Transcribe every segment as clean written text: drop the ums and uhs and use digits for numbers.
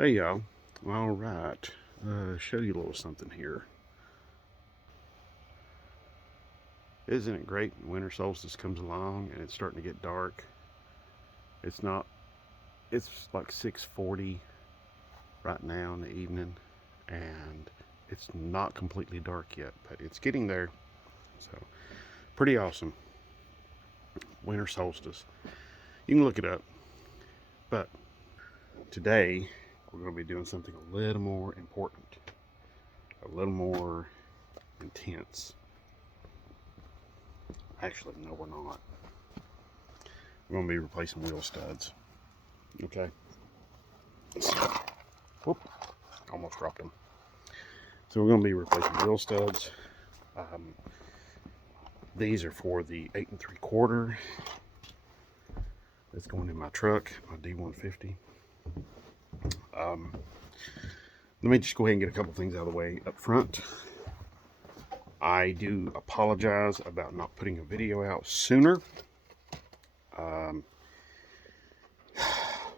Hey y'all. All right. Show you a little something here. Isn't it great? Winter solstice comes along and it's starting to get dark. It's not. It's like 6:40 right now in the evening, and it's not completely dark yet, but it's getting there. So pretty awesome. Winter solstice. You can look it up. But today we're going to be doing something a little more important, a little more intense. Actually, no, we're not. We're going to be replacing wheel studs. Okay. So, whoop, almost dropped them. So we're going to be replacing wheel studs. These are for the 8 3/4. That's going in my truck, my D150. Let me just go ahead and get a couple things out of the way up front. I do apologize about not putting a video out sooner.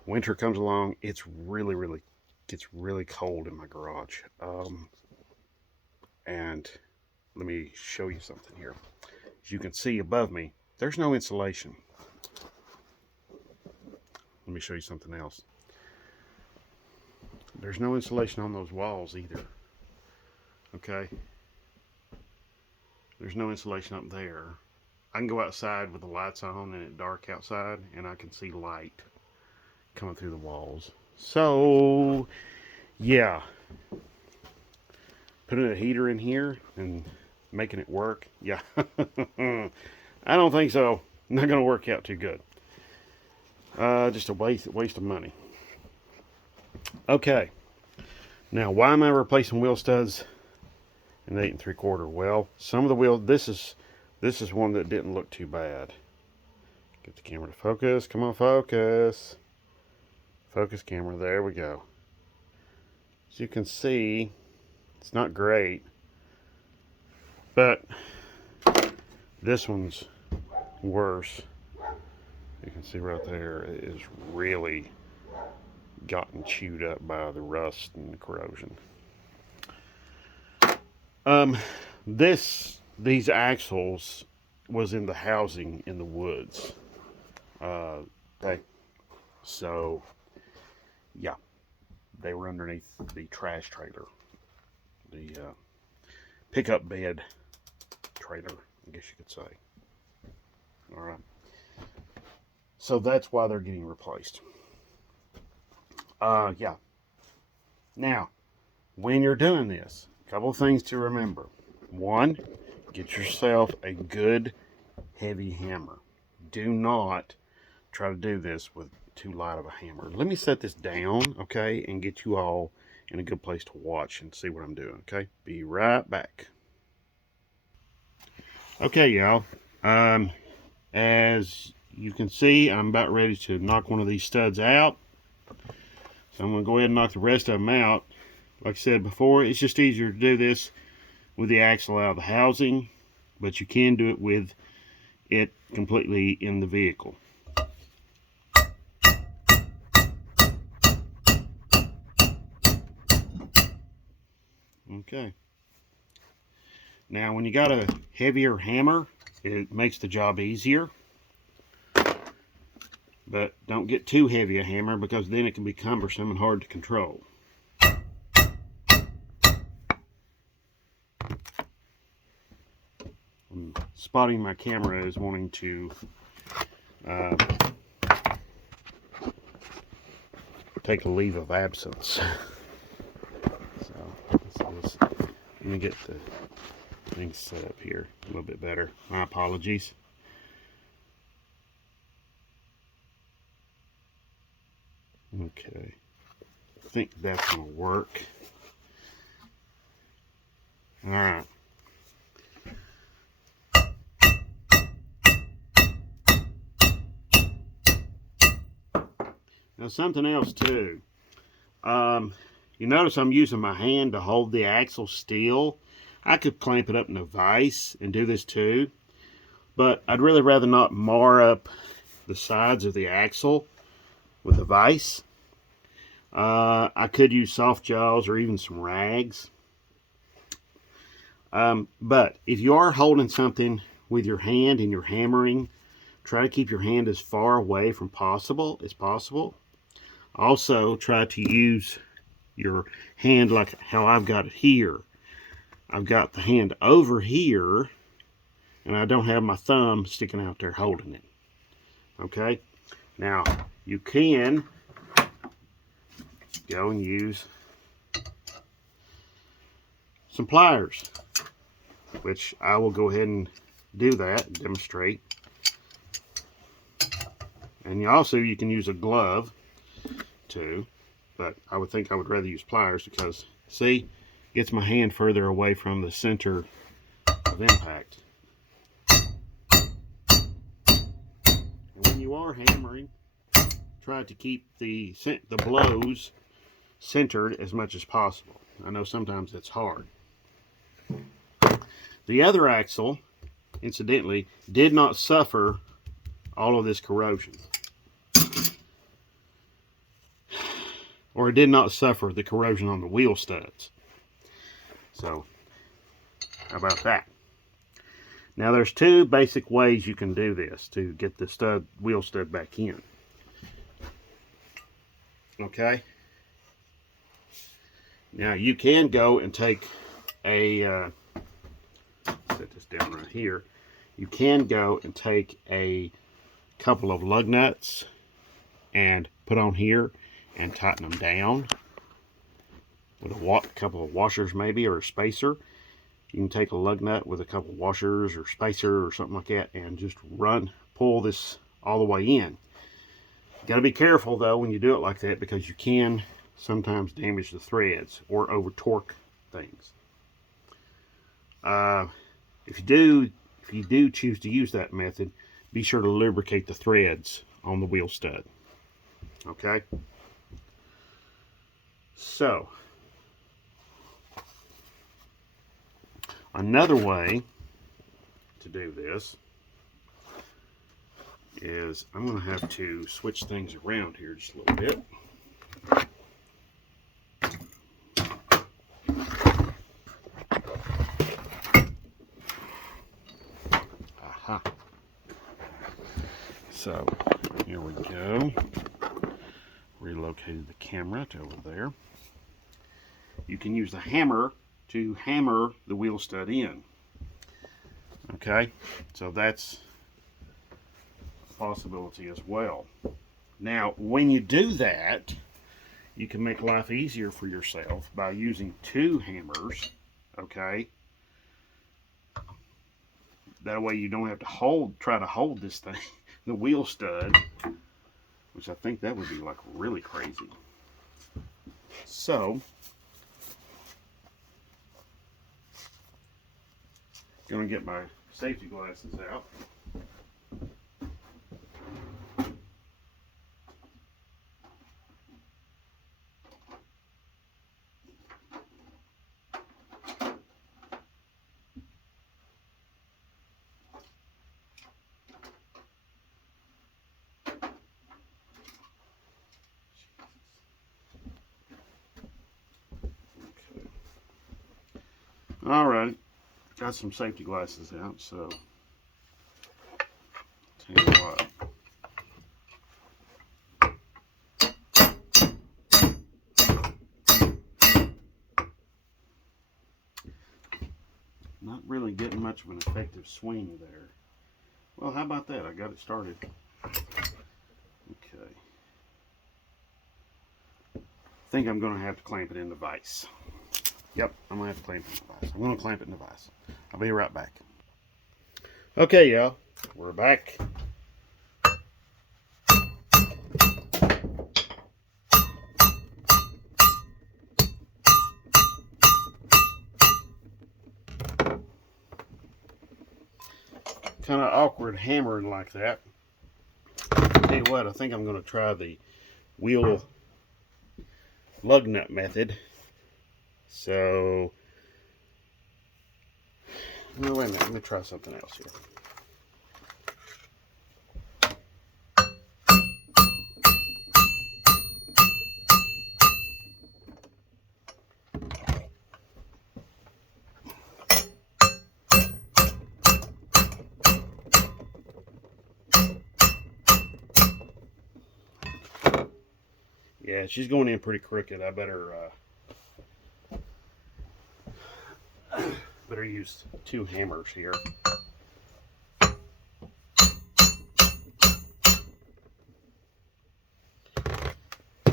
Winter comes along, it's gets really cold in my garage. And let me show you something here. As you can see above me, there's no insulation. Let me show you something else. There's no insulation on those walls either. Okay? There's no insulation up there. I can go outside with the lights on and it's dark outside, and I can see light coming through the walls. So, yeah. Putting a heater in here and making it work, yeah. I don't think so. Not going to work out too good. Just a waste of money. Okay. Now, why am I replacing wheel studs in 8 3/4? Well, some of the wheel. This is one that didn't look too bad. Get the camera to focus. Come on, focus. Focus camera. There we go. As you can see, it's not great, but this one's worse. You can see right there, it is really gotten chewed up by the rust and the corrosion. These axles was in the housing in the woods. Okay, so yeah, they were underneath the trash trailer, the pickup bed trailer, I guess you could say. All right, so that's why they're getting replaced. Yeah. Now, when you're doing this, a couple of things to remember. One, get yourself a good heavy hammer. Do not try to do this with too light of a hammer. Let me set this down, okay, and get you all in a good place to watch and see what I'm doing, okay? Be right back. Okay, y'all. As you can see, I'm about ready to knock one of these studs out. So I'm going to go ahead and knock the rest of them out. Like I said before, it's just easier to do this with the axle out of the housing, but you can do it with it completely in the vehicle. Okay. Now, when you got a heavier hammer, it makes the job easier. But don't get too heavy a hammer, because then it can be cumbersome and hard to control. I'm spotting my camera is wanting to take a leave of absence. So let me get the thing set up here a little bit better. My apologies. Okay, I think that's gonna work. All right. Now, something else too. You notice I'm using my hand to hold the axle still. I could clamp it up in a vise and do this too, but I'd really rather not mar up the sides of the axle with a vise. I could use soft jaws or even some rags. But if you are holding something with your hand and you're hammering, try to keep your hand as far away from as possible. Also, try to use your hand like how I've got it here. I've got the hand over here, and I don't have my thumb sticking out there holding it. Okay? Now, you can go and use some pliers, which I will go ahead and do that and demonstrate. And you can use a glove too, but I would think I would rather use pliers because, see, gets my hand further away from the center of impact. And when you are hammering, try to keep the blows centered as much as possible. I know sometimes it's hard. The other axle, incidentally, did not suffer all of this corrosion. Or it did not suffer the corrosion on the wheel studs. So, how about that? Now there's two basic ways you can do this to get the wheel stud back in. Okay? Now you can go and take a, set this down right here. You can go and take a couple of lug nuts and put on here and tighten them down with a couple of washers maybe, or a spacer. You can take a lug nut with a couple of washers or spacer or something like that and just pull this all the way in. You got to be careful though when you do it like that, because you can sometimes damage the threads or over torque things. If you do choose to use that method, be sure to lubricate the threads on the wheel stud. Okay? So, another way to do this is I'm going to have to switch things around here just a little bit. Aha. So, here we go. Relocated the camera to over there. You can use the hammer to hammer the wheel stud in. Okay, so that's a possibility as well. Now, when you do that, you can make life easier for yourself by using two hammers. Okay, that way you don't have to try to hold this thing, the wheel stud, which I think that would be like really crazy. So, going to get my safety glasses out. Okay. All right. Got some safety glasses out, so tell you what. Not really getting much of an effective swing there. Well, how about that? I got it started. Okay. I think I'm going to have to clamp it in the vise. Yep, I'm going to have to clamp it in the vise. I'm going to clamp it in the vise. I'll be right back. Okay, y'all. We're back. Kind of awkward hammering like that. Tell you what, I think I'm going to try the wheel lug nut method. So, no, wait a minute, let me try something else here. Yeah, she's going in pretty crooked. I better better use 2 hammers here.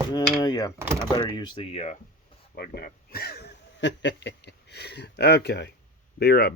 Yeah, I better use the lug nut. Okay, be right back.